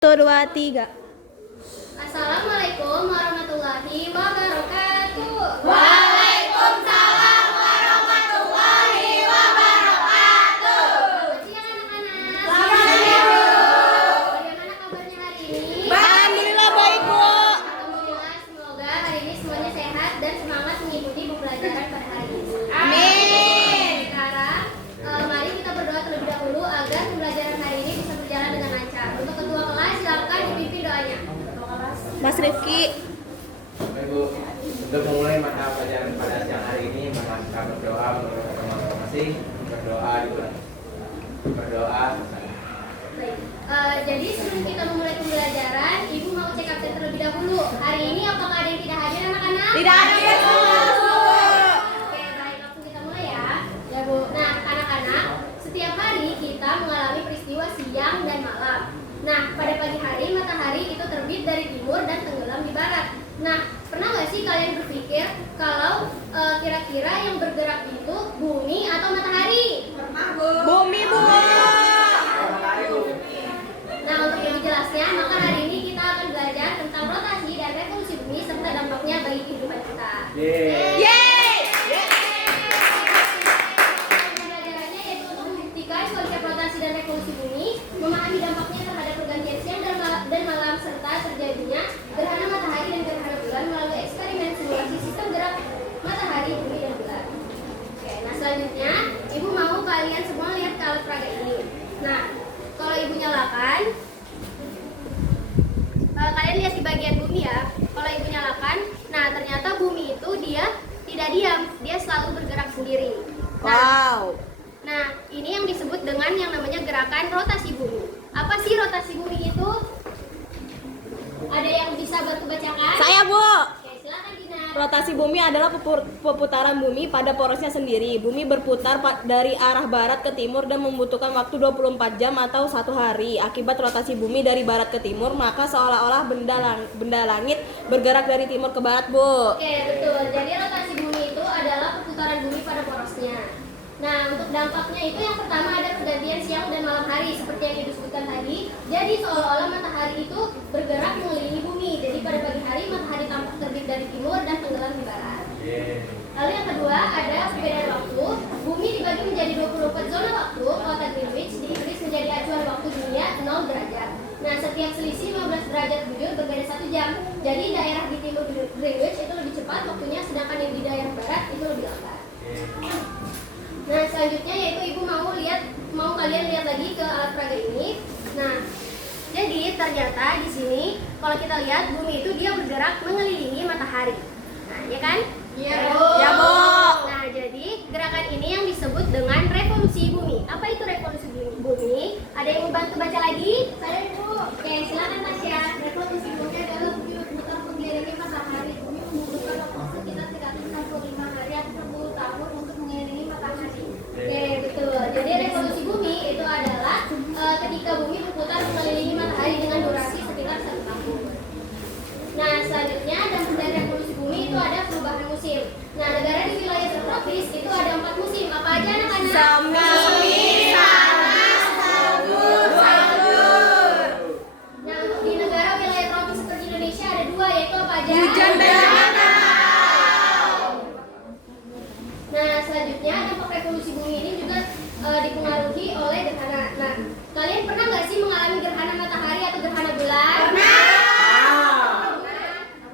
1, 2, 3. Assalamualaikum warahmatullahi wabarakatuh. Waalaikumsalam warahmatullahi wabarakatuh. Selamat siang anak-anak. Selamat siang. Bagaimana kabarnya hari ini? Alhamdulillah baik, Bu. Alhamdulillah, semoga hari ini semuanya sehat dan semangat mengikuti pembelajaran pada hari ini. Amin. Sekarang, mari kita berdoa terlebih dahulu agar pembelajaran hari ini bisa berjalan dengan lancar. Untuk ketua kelas, silakan dipimpin doanya. Mas Rifki. Baik Bu, untuk memulai mata pelajaran pada siang hari ini, maka kita berdoa menurut agama masing-masing. Berdoa dulu. Berdoa. Baik. Jadi sebelum kita memulai pembelajaran, Ibu mau cek absen terlebih dahulu. Hari ini apakah ada yang tidak hadir anak-anak? Tidak hadir, Bu. Oke, baik, langsung kita mulai ya. Ya Bu. Nah, anak-anak, setiap hari kita mengalami peristiwa siang dan malam. Nah, pada pagi hari matahari itu terbit dari timur dan tenggelam di barat. Nah, pernah nggak sih kalian berpikir kalau kira-kira yang bergerak itu bumi atau matahari? Bumi, Bu. Nah, untuk lebih jelasnya, maka hari ini kita akan belajar tentang rotasi dan revolusi bumi serta dampaknya bagi kehidupan kita. Yeay. Pembelajarannya yaitu untuk membuktikan konsep rotasi dan revolusi bumi, memahami dampaknya terhadap pergantian siang dan malam serta terjadinya gerhana matahari dan gerhana bulan melalui eksperimen simulasi sistem gerak matahari, bumi, dan bulan. Oke, nah selanjutnya Ibu mau kalian semua lihat ke alat peraga ini. Nah, kalau Ibu nyalakan, kalian lihat di bagian bumi ya. Kalau Ibu nyalakan, nah ternyata bumi itu dia tidak diam, dia selalu bergerak sendiri. Wow. Nah, ini yang disebut dengan yang namanya gerakan rotasi bumi. Apa sih rotasi bumi itu? Ada yang bisa bantu bacakan? Saya, Bu. Oke, silakan Dina. Rotasi bumi adalah perputaran bumi pada porosnya sendiri. Bumi berputar dari arah barat ke timur dan membutuhkan waktu 24 jam atau 1 hari. Akibat rotasi bumi dari barat ke timur, maka seolah-olah benda langit bergerak dari timur ke barat, Bu. Oke, betul. Jadi rotasi bumi itu adalah perputaran bumi pada porosnya. Nah, untuk dampaknya itu yang pertama ada pergantian siang dan malam hari seperti yang disebutkan tadi. Jadi seolah-olah matahari itu bergerak mengelilingi bumi. Jadi pada pagi hari matahari tampak terbit dari timur dan tenggelam di barat. Lalu yang kedua ada perbedaan waktu. Bumi dibagi menjadi 24 zona waktu. Kota Greenwich di Inggris menjadi acuan waktu dunia 0 derajat. Nah, setiap selisih 15 derajat bujur berbeda 1 jam. Jadi daerah di timur Greenwich itu lebih cepat waktunya, sedangkan yang di daerah barat itu lebih lambat. Nah, selanjutnya yaitu Ibu mau kalian lihat lagi ke alat peraga ini. Nah, jadi ternyata di sini kalau kita lihat bumi itu dia bergerak mengelilingi matahari. Nah, ya kan? Iya, Bu. Ya, Bu. Nah, jadi gerakan ini yang disebut dengan revolusi bumi. Apa itu revolusi bumi? Ada yang mau bantu baca lagi? Saya, Bu. Oke, silakan Tasya. Revolusi bumi adalah bumi berputar mengelilingi matahari. Bumi membutuhkan waktu sekitar 365 hari atau 10 tahun untuk mengelilingi matahari. Oke, betul. Jadi revolusi bumi itu adalah ketika bumi berputar mengelilingi matahari dengan durasi sekitar 1 tahun. Nah, selanjutnya dampak dari revolusi bumi itu ada perubahan musim. Nah, negara di wilayah tropis itu ada 4 musim. Apa aja anak-anak? Semi, panas, sabur, salur. Nah, untuk di negara wilayah tropis seperti Indonesia ada 2, yaitu apa aja? Hujan dan Nah, selanjutnya dampak revolusi bumi ini juga dipengaruhi oleh gerhana. Nah, kalian pernah nggak sih mengalami gerhana matahari atau gerhana bulan? Pernah.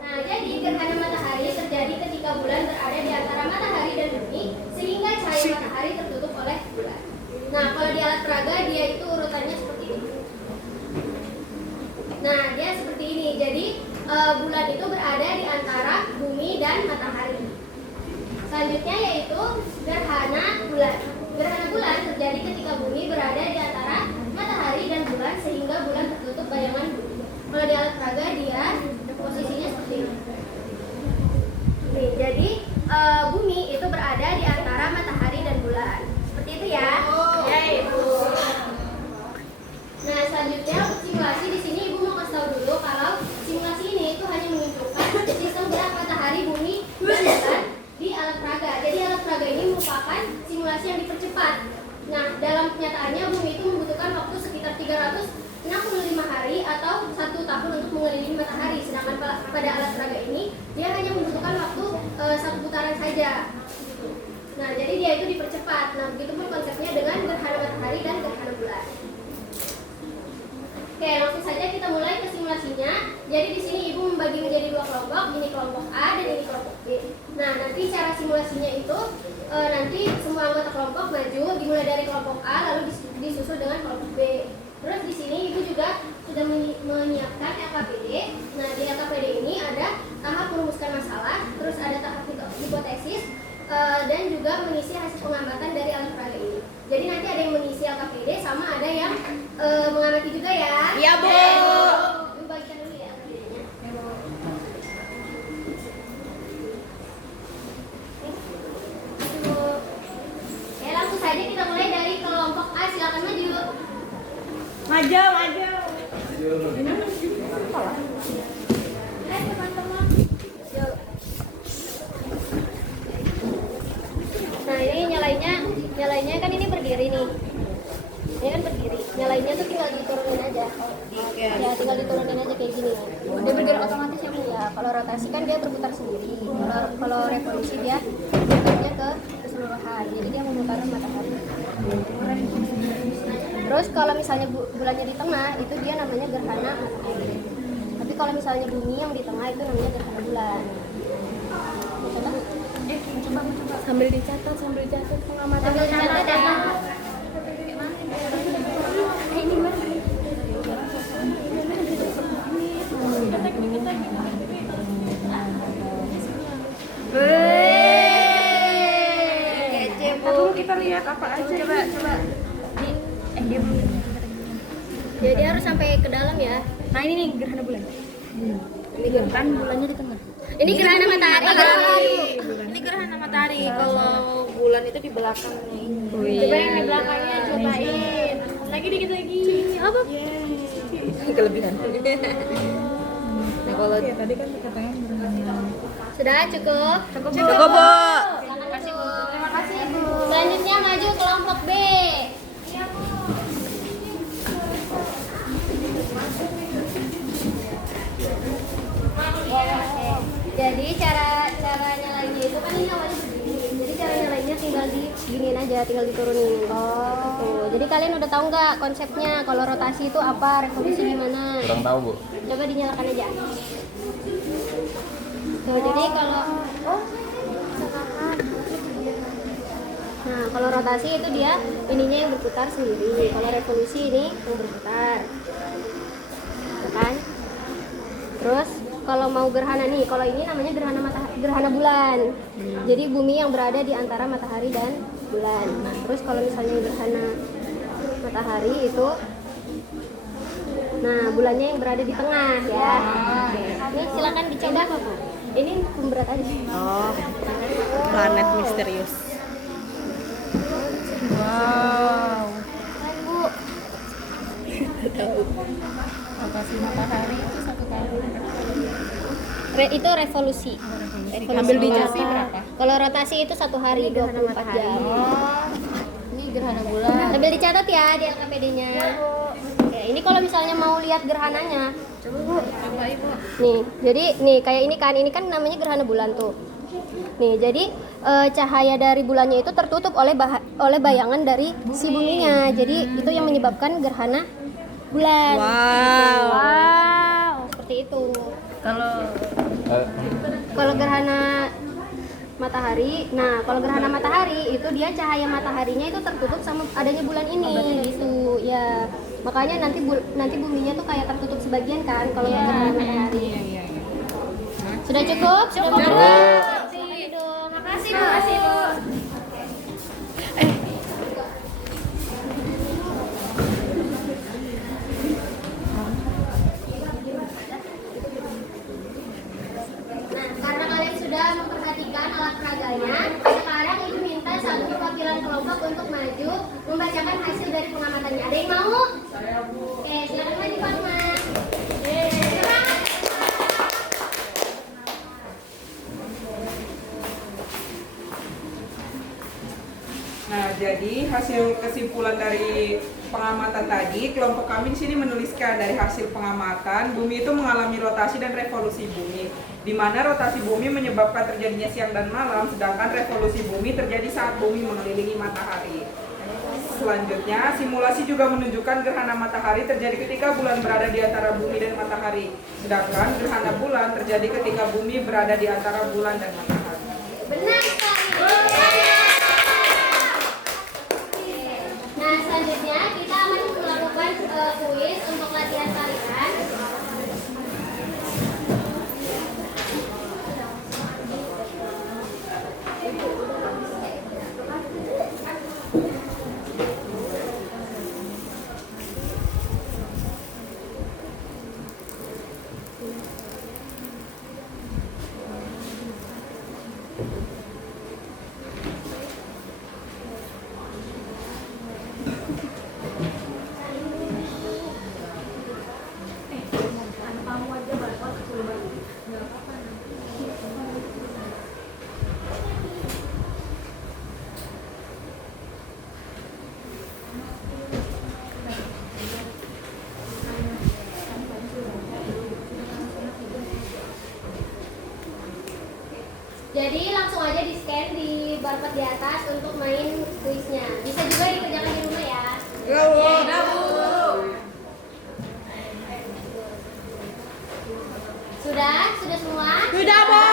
Nah, jadi gerhana matahari terjadi ketika bulan berada di antara matahari dan bumi, sehingga cahaya matahari tertutup oleh bulan. Nah, kalau di alat peraga dia itu urutannya seperti ini. Nah, dia seperti ini. Jadi bulan itu berada di antara bumi dan matahari. Selanjutnya yaitu gerhana bulan. Gerhana bulan terjadi ketika bumi berada di antara matahari dan bulan sehingga bulan tertutup bayangan bumi. Kalau di alat peraga dia posisinya seperti ini. Nih, jadi bumi itu berada di antara matahari dan bulan. Seperti itu ya. Ya, Ibu. Nah, selanjutnya untuk simulasi di sini Ibu mau kasih tahu dulu kalau simulasi ini itu hanya menunjukkan sistem gerak matahari, bumi, dan bulan di alat peraga. Jadi alat peraga ini merupakan simulasi yang dipercepat. Nah, dalam kenyataannya bumi itu membutuhkan waktu sekitar 365 hari saja. Nah, jadi dia itu dipercepat. Nah, begitu pun konsepnya dengan gerhana matahari dan gerhana bulan. Oke, langsung saja kita mulai ke simulasinya. Jadi di sini ibu membagi menjadi dua kelompok, ini kelompok A dan ini kelompok B. Nah, nanti cara simulasinya itu nanti semua anggota kelompok maju, dimulai dari kelompok A lalu disusul dengan kelompok B. Terus di sini ibu juga sudah menyiapkan LKPD. Nah, di LKPD ini ada tahap merumuskan masalah, terus ada tahap hipotesis, dan juga mengisi hasil pengamatan dari alat peraga ini. Jadi nanti ada yang mengisi LKPD sama ada yang mengamati juga ya. Iya, Bu. Ibu bagikan dulu ya LKPD-nya. Oke, langsung saja kita mulai dari kelompok A. Silakan maju. Maju, maju. Nah, ini nyalainnya kan ini berdiri nih. Ini kan berdiri. Nyalainnya tuh tinggal diturunin aja. Ya, tinggal diturunin aja kayak gini. Dia bergerak otomatis ya, Bu ya. Kalau rotasi kan dia berputar sendiri. Kalau revolusi dia bergeraknya ke keseluruhan. Jadi dia memutarin matahari. Terus kalau misalnya bulannya di tengah, itu dia namanya gerhana matahari. Tapi kalau misalnya bumi yang di tengah itu namanya gerhana bulan. Coba. Sambil dicatat pengamatan. Sambil dicatat ya. Dulu kita lihat apa aja. Coba. Dia belum. Jadi harus sampai ke dalam ya. Nah, ini nih gerhana bulan. Ini kan bulannya di tengah. Ini gerhana matahari. Ini gerhana matahari. Kalau bulan itu di belakangnya ini. Coba yang di belakangnya cobain. Lagi dikit lagi. Apa? Kelebihan. Nah, kalau Tadi kan katanya gerhana. Sudah cukup? Cukup, Bu. Terima kasih, Bu. Terima kasih, Bu. Selanjutnya maju kelompok B. Jadi cara nyalainnya itu kan ini awalnya berdiri. Jadi cara nyalainnya tinggal diginiin aja, tinggal diturunin. Tuh. Jadi kalian udah tahu nggak konsepnya? Kalau rotasi itu apa, revolusi gimana? Kurang tahu, Bu. Coba dinyalakan aja. Tuh, jadi kalau kalau rotasi itu dia ininya yang berputar sendiri. Kalau revolusi ini yang berputar. Tuh kan? Terus kalau mau gerhana nih, kalau ini namanya gerhana bulan. Jadi bumi yang berada di antara matahari dan bulan. Terus kalau misalnya gerhana matahari itu, nah bulannya yang berada di tengah ya. Ini silakan dicoba, Bu. Ini pemberat aja. Oh. Planet misterius. Wow. Bu. rotasi matahari itu 1 tahun. Itu revolusi. Ambil dicatat. Berapa? Kalau rotasi itu 1 hari 24 jam. Oh, ini gerhana bulan. Sambil dicatat ya di LKPD-nya. Oke, ini kalau misalnya mau lihat gerhananya. Coba Ibu. Nih, jadi nih kayak ini kan namanya gerhana bulan tuh. Nih, jadi cahaya dari bulannya itu tertutup oleh bayangan dari si buminya. Jadi itu yang menyebabkan gerhana bulan. Wow, seperti itu. Kalau gerhana matahari, kalau gerhana matahari itu dia cahaya mataharinya itu tertutup sama adanya bulan ini gitu ya. Makanya nanti buminya tuh kayak tertutup sebagian kan kalau gerhana matahari. Sudah cukup? Cukup. Makasih, Bu. Karena kalian sudah memperhatikan alat peraganya, sekarang Ibu minta satu perwakilan kelompok untuk maju membacakan hasil dari pengamatannya. Ada yang mau? Saya, Bu. Oke, silakan maju, Pak Mas. Nah, jadi hasil kesimpulan dari pengamatan tadi, kelompok kami di sini menuliskan dari hasil pengamatan, bumi itu mengalami rotasi dan revolusi bumi, di mana rotasi bumi menyebabkan terjadinya siang dan malam, sedangkan revolusi bumi terjadi saat bumi mengelilingi matahari. Selanjutnya, simulasi juga menunjukkan gerhana matahari terjadi ketika bulan berada di antara bumi dan matahari, sedangkan gerhana bulan terjadi ketika bumi berada di antara bulan dan matahari. Benar sekali. Nah, selanjutnya kita akan melakukan kuis untuk latihan kalian. Jadi langsung aja di scan di barcode di atas untuk main kuisnya. Bisa juga dikerjakan di rumah ya. Sudah? Sudah semua? Sudah, Bu.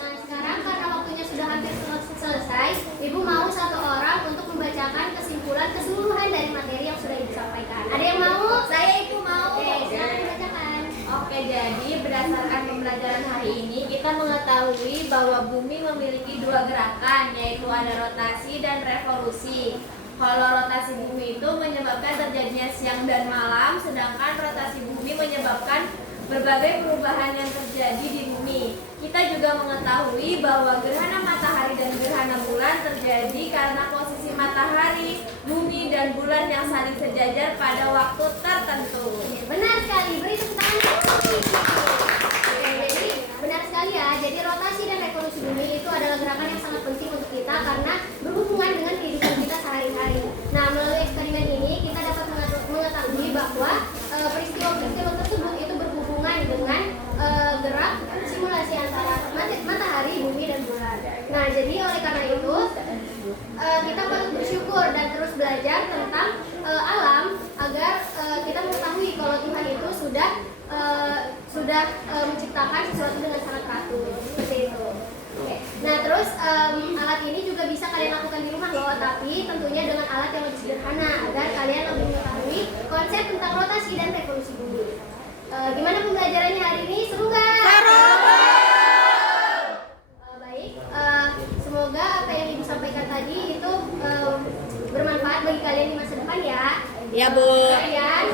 Nah, sekarang karena waktunya sudah hampir selesai, Ibu mau satu orang untuk membacakan kesimpulan keseluruhan dari materi yang sudah disampaikan. Ada yang mau? Saya Ibu mau. Oke, silakan dibacakan. Oke, jadi berdasarkan pembelajaran hari ini kita mengetahui bahwa bumi memiliki dua gerakan, yaitu ada rotasi dan revolusi. Kalau rotasi bumi itu menyebabkan terjadinya siang dan malam, sedangkan rotasi bumi menyebabkan berbagai perubahan yang terjadi di bumi. Kita juga mengetahui bahwa gerhana matahari dan gerhana bulan terjadi karena posisi matahari, bumi, dan bulan yang saling sejajar pada waktu tertentu. Benar sekali, beri tepuk tangan. Oke, jadi benar sekali ya. Jadi rotasi dan revolusi bumi itu adalah gerakan yang sangat penting untuk kita karena berhubungan dengan kehidupan kita sehari-hari. Nah, melalui eksperimen ini kita dapat mengetahui bahwa peristiwa-peristiwa tersebut itu berhubungan dengan gerak simulasi antara matahari, bumi, dan bulan. Nah, jadi oleh karena itu kita patut bersyukur dan terus belajar tentang alam agar kita mengetahui kalau Tuhan itu sudah menciptakan sesuatu dengan sangat teratur seperti itu. Oke. Nah, terus alat ini juga bisa kalian lakukan di rumah loh, tapi tentunya dengan alat yang lebih sederhana agar kalian lebih mengetahui konsep tentang rotasi dan revolusi bumi. Gimana pembelajarannya hari ini? Seru nggak? Seru! Baik, semoga apa yang Ibu sampaikan tadi itu bermanfaat bagi kalian di masa depan ya. Ya, Bu. Kalian